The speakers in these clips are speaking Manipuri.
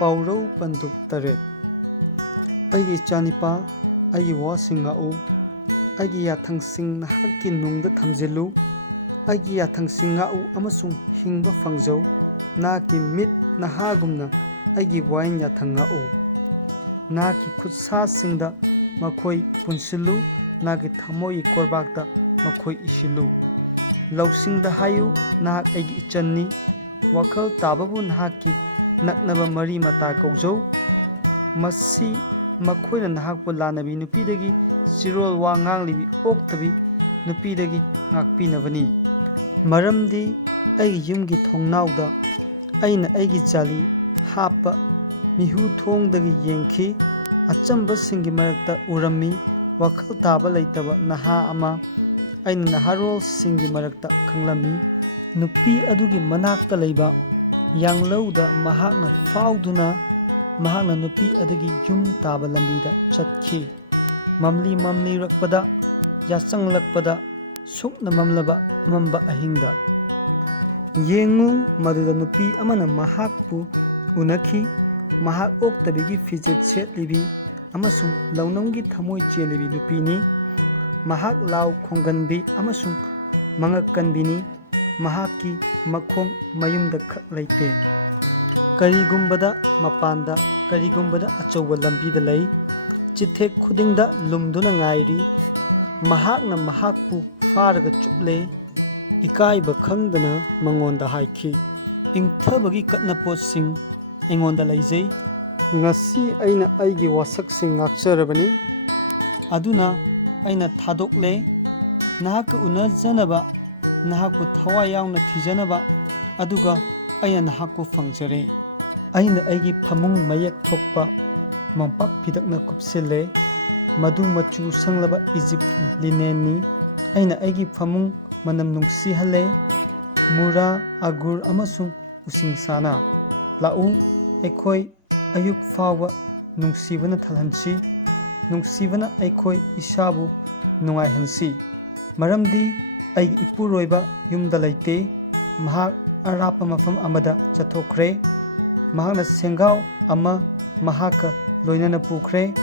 ꯄꯥꯎꯔꯧ ꯄꯟꯗꯨꯞ 8 ꯑꯩꯒꯤ ꯏꯆꯥꯅꯤꯄꯥ, ꯑꯩꯒꯤ ꯋꯥꯁꯤꯡ ꯉꯥꯛꯎ, ꯑꯩꯒꯤ ꯌꯥꯊꯪꯁꯤꯡ ꯅꯍꯥꯛꯀꯤ ꯅꯨꯡꯗ ꯊꯝꯖꯤꯜꯂꯨ, ꯑꯩꯒꯤ ꯌꯥꯊꯪꯁꯤꯡ ꯉꯥꯛꯎ ꯑꯃꯁꯨꯡ ꯍꯤꯡꯕ ꯐꯪꯖꯧ, ꯅꯍꯥꯛꯀꯤ ꯃꯤꯠ ꯅꯍꯥꯒꯨꯝꯅ ꯑꯩꯒꯤ ꯋꯥꯌꯦꯜ ꯌꯥꯊꯪ ꯉꯥꯛꯎ, ꯅꯍꯥꯛꯀꯤ ꯈꯨꯠꯁꯥꯁꯤꯡꯗ ꯃꯈꯣꯏ ꯄꯨꯟꯁꯤꯜꯂꯨ, ꯅꯍꯥꯛꯀꯤ ꯊꯃꯣꯏꯒꯤ ꯀꯣꯔꯕꯥꯛꯇ ꯃꯈꯣꯏ ꯏꯁꯤꯜꯂꯨ꯫ ꯂꯧꯁꯤꯡꯗ ꯍꯥꯏꯌꯨ, ꯅꯍꯥꯛ ꯑꯩꯒꯤ ꯏꯆꯟꯅꯤ, ꯋꯥꯈꯜ ꯇꯥꯕꯕꯨ ꯅꯍꯥꯛꯀꯤ ꯅꯛꯅꯕ ꯃꯔꯤ ꯃꯇꯥ ꯀꯧꯖꯧ, ꯃꯁꯤ ꯃꯈꯣꯏꯅ ꯅꯍꯥꯛꯄꯨ ꯂꯥꯟꯅꯕꯤ ꯅꯨꯄꯤꯗꯒꯤ, ꯆꯤꯔꯣꯜ ꯋꯥ ꯉꯥꯡꯂꯤꯕꯤ ꯑꯣꯛꯇꯕꯤ ꯅꯨꯄꯤꯗꯒꯤ ꯉꯥꯛꯄꯤꯅꯕꯅꯤ꯫ ꯃꯔꯝꯗꯤ ꯑꯩꯒꯤ ꯌꯨꯝꯒꯤ ꯊꯣꯡꯅꯥꯎꯗ ꯑꯩꯅ ꯑꯩꯒꯤ ꯖꯥꯂꯤ ꯍꯥꯞꯄ ꯃꯤꯍꯨ ꯊꯣꯡꯗꯒꯤ ꯌꯦꯡꯈꯤ, ꯑꯆꯝꯕꯁꯤꯡꯒꯤ ꯃꯔꯛꯇ ꯎꯔꯝꯃꯤ ꯋꯥꯈꯜ ꯇꯥꯕ ꯂꯩꯇꯕ ꯅꯍꯥ ꯑꯃ, ꯑꯩꯅ ꯅꯍꯥꯔꯣꯜꯁꯤꯡꯒꯤ ꯃꯔꯛꯇ ꯈꯪꯂꯝꯃꯤ꯫ ꯅꯨꯄꯤ ꯑꯗꯨꯒꯤ ꯃꯅꯥꯛꯇ ꯂꯩꯕ ꯌꯥꯡꯂꯧꯗ ꯃꯍꯥꯛꯅ ꯐꯥꯎꯗꯨꯅ ꯃꯍꯥꯛꯅ ꯅꯨꯄꯤ ꯑꯗꯨꯒꯤ ꯌꯨꯝ ꯇꯥꯕ ꯂꯝꯕꯤꯗ ꯆꯠꯈꯤ꯫ ꯃꯝꯂꯤ ꯃꯝꯂꯤꯔꯛꯄꯗ, ꯌꯥꯆꯪꯂꯛꯄꯗ, ꯁꯨꯞꯅ ꯃꯝꯂꯕ ꯑꯃꯝꯕ ꯑꯍꯤꯡꯗ ꯌꯦꯡꯉꯨ, ꯃꯗꯨꯗ ꯅꯨꯄꯤ ꯑꯃꯅ ꯃꯍꯥꯛꯄꯨ ꯎꯅꯈꯤ, ꯃꯍꯥꯛ ꯑꯣꯛꯇꯕꯤꯒꯤ ꯐꯤꯖꯦꯠ ꯁꯦꯠꯂꯤꯕꯤ ꯑꯃꯁꯨꯡ ꯂꯧꯅꯝꯒꯤ ꯊꯃꯣꯏ ꯆꯦꯜꯂꯤꯕꯤ ꯅꯨꯄꯤꯅꯤ꯫ ꯃꯍꯥꯛ ꯂꯥꯎ ꯈꯣꯡꯒꯟꯕꯤ ꯑꯃꯁꯨꯡ ꯃꯉꯛ ꯀꯟꯕꯤꯅꯤ, ꯃꯍꯥꯛꯀꯤ ꯃꯈꯣꯡ ꯃꯌꯨꯝꯗ ꯈꯛ ꯂꯩꯇꯦ, ꯀꯔꯤꯒꯨꯝꯕꯗ ꯃꯄꯥꯟꯗ, ꯀꯔꯤꯒꯨꯝꯕꯗ ꯑꯆꯧꯕ ꯂꯝꯕꯤꯗ ꯂꯩ, ꯆꯤꯊꯦꯛ ꯈꯨꯗꯤꯡꯗ ꯂꯨꯝꯗꯨꯅ ꯉꯥꯏꯔꯤ꯫ ꯃꯍꯥꯛꯅ ꯃꯍꯥꯛꯄꯨ ꯐꯥꯔꯒ ꯆꯨꯞꯂꯦ, ꯏꯀꯥꯏꯕ ꯈꯪꯗꯅ ꯃꯉꯣꯟꯗ ꯍꯥꯏꯈꯤ, ꯏꯪꯊꯕꯒꯤ ꯀꯠꯅꯄꯣꯠꯁꯤꯡ ꯑꯩꯉꯣꯟꯗ ꯂꯩꯖꯩ, ꯉꯁꯤ ꯑꯩꯅ ꯑꯩꯒꯤ ꯋꯥꯁꯛꯁꯤꯡ ꯉꯥꯛꯆꯔꯕꯅꯤ, ꯑꯗꯨꯅ ꯑꯩꯅ ꯊꯥꯗꯣꯛꯂꯦ, ꯅꯍꯥꯛꯀ ꯎꯅꯖꯅꯕ, ꯅꯍꯥꯛꯄꯨ ꯊꯋꯥꯏ ꯌꯥꯎꯅ ꯊꯤꯖꯅꯕ, ꯑꯗꯨꯒ ꯑꯩꯅ ꯅꯍꯥꯛꯄꯨ ꯐꯪꯖꯔꯦ꯫ ꯑꯩꯅ ꯑꯩꯒꯤ ꯐꯃꯨꯡ ꯃꯌꯦꯛ ꯊꯣꯛꯄ ꯃꯣꯝꯄꯥꯛ ꯐꯤꯗꯛꯅ ꯀꯨꯞꯁꯤꯜꯂꯦ, ꯃꯗꯨ ꯃꯆꯨ ꯁꯪꯂꯕ ꯏꯖꯤꯞꯀꯤ ꯂꯤꯅꯦꯟꯅꯤ, ꯑꯩꯅ ꯑꯩꯒꯤ ꯐꯃꯨꯡ ꯃꯅꯝ ꯅꯨꯡꯁꯤꯍꯜꯂꯦ, ꯃꯨꯔꯥ, ꯑꯒꯨꯔ ꯑꯃꯁꯨꯡ ꯎꯁꯤꯡꯁꯥꯅ꯫ ꯂꯥꯛꯎ, ꯑꯩꯈꯣꯏ ꯑꯌꯨꯛ ꯐꯥꯎꯕ ꯅꯨꯡꯁꯤꯕꯅ ꯊꯜꯍꯟꯁꯤ, ꯅꯨꯡꯁꯤꯕꯅ ꯑꯩꯈꯣꯏ ꯏꯁꯥꯕꯨ ꯅꯨꯡꯉꯥꯏꯍꯟꯁꯤ, ꯃꯔꯝꯗꯤ ꯑꯩꯒꯤ ꯏꯄꯨꯔꯣꯏꯕ ꯌꯨꯝꯗ ꯂꯩꯇꯦ, ꯃꯍꯥꯛ ꯑꯔꯥꯞꯄ ꯃꯐꯝ ꯑꯃꯗ ꯆꯠꯊꯣꯛꯈ꯭ꯔꯦ, ꯃꯍꯥꯛꯅ ꯁꯦꯡꯒꯥꯎ ꯑꯃ ꯃꯍꯥꯛꯀ ꯂꯣꯏꯅꯅ ꯄꯨꯈ꯭ꯔꯦ,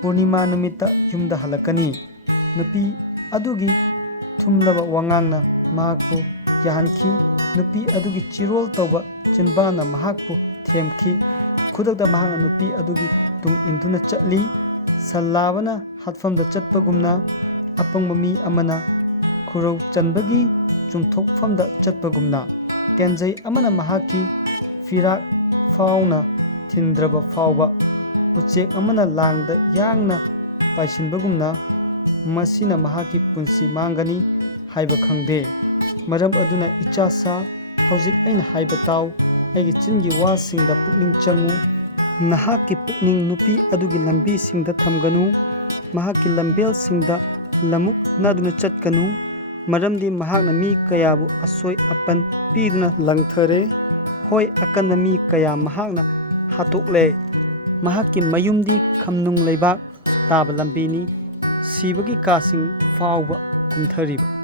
ꯄꯨꯔꯅꯤꯃꯥ ꯅꯨꯃꯤꯠꯇ ꯌꯨꯝꯗ ꯍꯜꯂꯛꯀꯅꯤ꯫ ꯅꯨꯄꯤ ꯑꯗꯨꯒꯤ ꯊꯨꯝꯂꯕ ꯋꯥꯉꯥꯡꯅ ꯃꯍꯥꯛꯄꯨ ꯌꯥꯍꯟꯈꯤ, ꯅꯨꯄꯤ ꯑꯗꯨꯒꯤ ꯆꯤꯔꯣꯜ ꯇꯧꯕ ꯆꯤꯟꯕꯥꯟꯅ ꯃꯍꯥꯛꯄꯨ ꯊꯦꯝꯈꯤ, ꯈꯨꯗꯛꯇ ꯃꯍꯥꯛꯅ ꯅꯨꯄꯤ ꯑꯗꯨꯒꯤ ꯇꯨꯡ ꯏꯟꯗꯨꯅ ꯆꯠꯂꯤ, ꯁꯟ ꯂꯥꯕꯅ ꯍꯥꯠꯐꯝꯗ ꯆꯠꯄꯒꯨꯝꯅ, ꯑꯄꯪꯕ ꯃꯤ ꯑꯃꯅ ꯈꯨꯔꯧ ꯆꯟꯕꯒꯤ ꯆꯨꯝꯊꯣꯛꯐꯝꯗ ꯆꯠꯄꯒꯨꯝꯅ, ꯇꯦꯟꯖꯩ ꯑꯃꯅ ꯃꯍꯥꯛꯀꯤ ꯐꯤꯔꯥꯛ ꯐꯥꯎꯅ ꯊꯤꯟꯗ꯭ꯔꯕ ꯐꯥꯎꯕ, ꯎꯆꯦꯛ ꯑꯃꯅ ꯂꯥꯡꯗ ꯌꯥꯡꯅ ꯄꯥꯏꯁꯤꯟꯕꯒꯨꯝꯅ, ꯃꯁꯤꯅ ꯃꯍꯥꯛꯀꯤ ꯄꯨꯟꯁꯤ ꯃꯥꯡꯒꯅꯤ ꯍꯥꯏꯕ ꯈꯪꯗꯦ꯫ ꯃꯔꯝ ꯑꯗꯨꯅ ꯏꯆꯥꯁꯥ, ꯍꯧꯖꯤꯛ ꯑꯩꯅ ꯍꯥꯏꯕ ꯇꯥꯎ, ꯑꯩꯒꯤ ꯆꯤꯟꯒꯤ ꯋꯥꯁꯤꯡꯗ ꯄꯨꯛꯅꯤꯡ ꯆꯪꯉꯨ, ꯅꯍꯥꯛꯀꯤ ꯄꯨꯛꯅꯤꯡ ꯅꯨꯄꯤ ꯑꯗꯨꯒꯤ ꯂꯝꯕꯤꯁꯤꯡꯗ ꯊꯝꯒꯅꯨ, ꯃꯍꯥꯛꯀꯤ ꯂꯝꯕꯦꯜꯁꯤꯡꯗ ꯂꯝꯃꯨꯛꯅꯗꯨꯅ ꯆꯠꯀꯅꯨ, ꯃꯔꯝꯗꯤ ꯃꯍꯥꯛꯅ ꯃꯤ ꯀꯌꯥꯕꯨ ꯑꯁꯣꯏ ꯑꯄꯟ ꯄꯤꯗꯨꯅ ꯂꯪꯊꯔꯦ, ꯍꯣꯏ, ꯑꯀꯟꯕ ꯃꯤ ꯀꯌꯥ ꯃꯍꯥꯛꯅ ꯍꯥꯠꯇꯣꯛꯂꯦ, ꯃꯍꯥꯛꯀꯤ ꯃꯌꯨꯝꯗꯤ ꯈꯝꯅꯨꯡ ꯂꯩꯕꯥꯛ ꯇꯥꯕ ꯂꯝꯕꯤꯅꯤ, ꯁꯤꯕꯒꯤ ꯀꯥꯁꯤꯡ ꯐꯥꯎꯕ ꯀꯨꯝꯊꯔꯤꯕ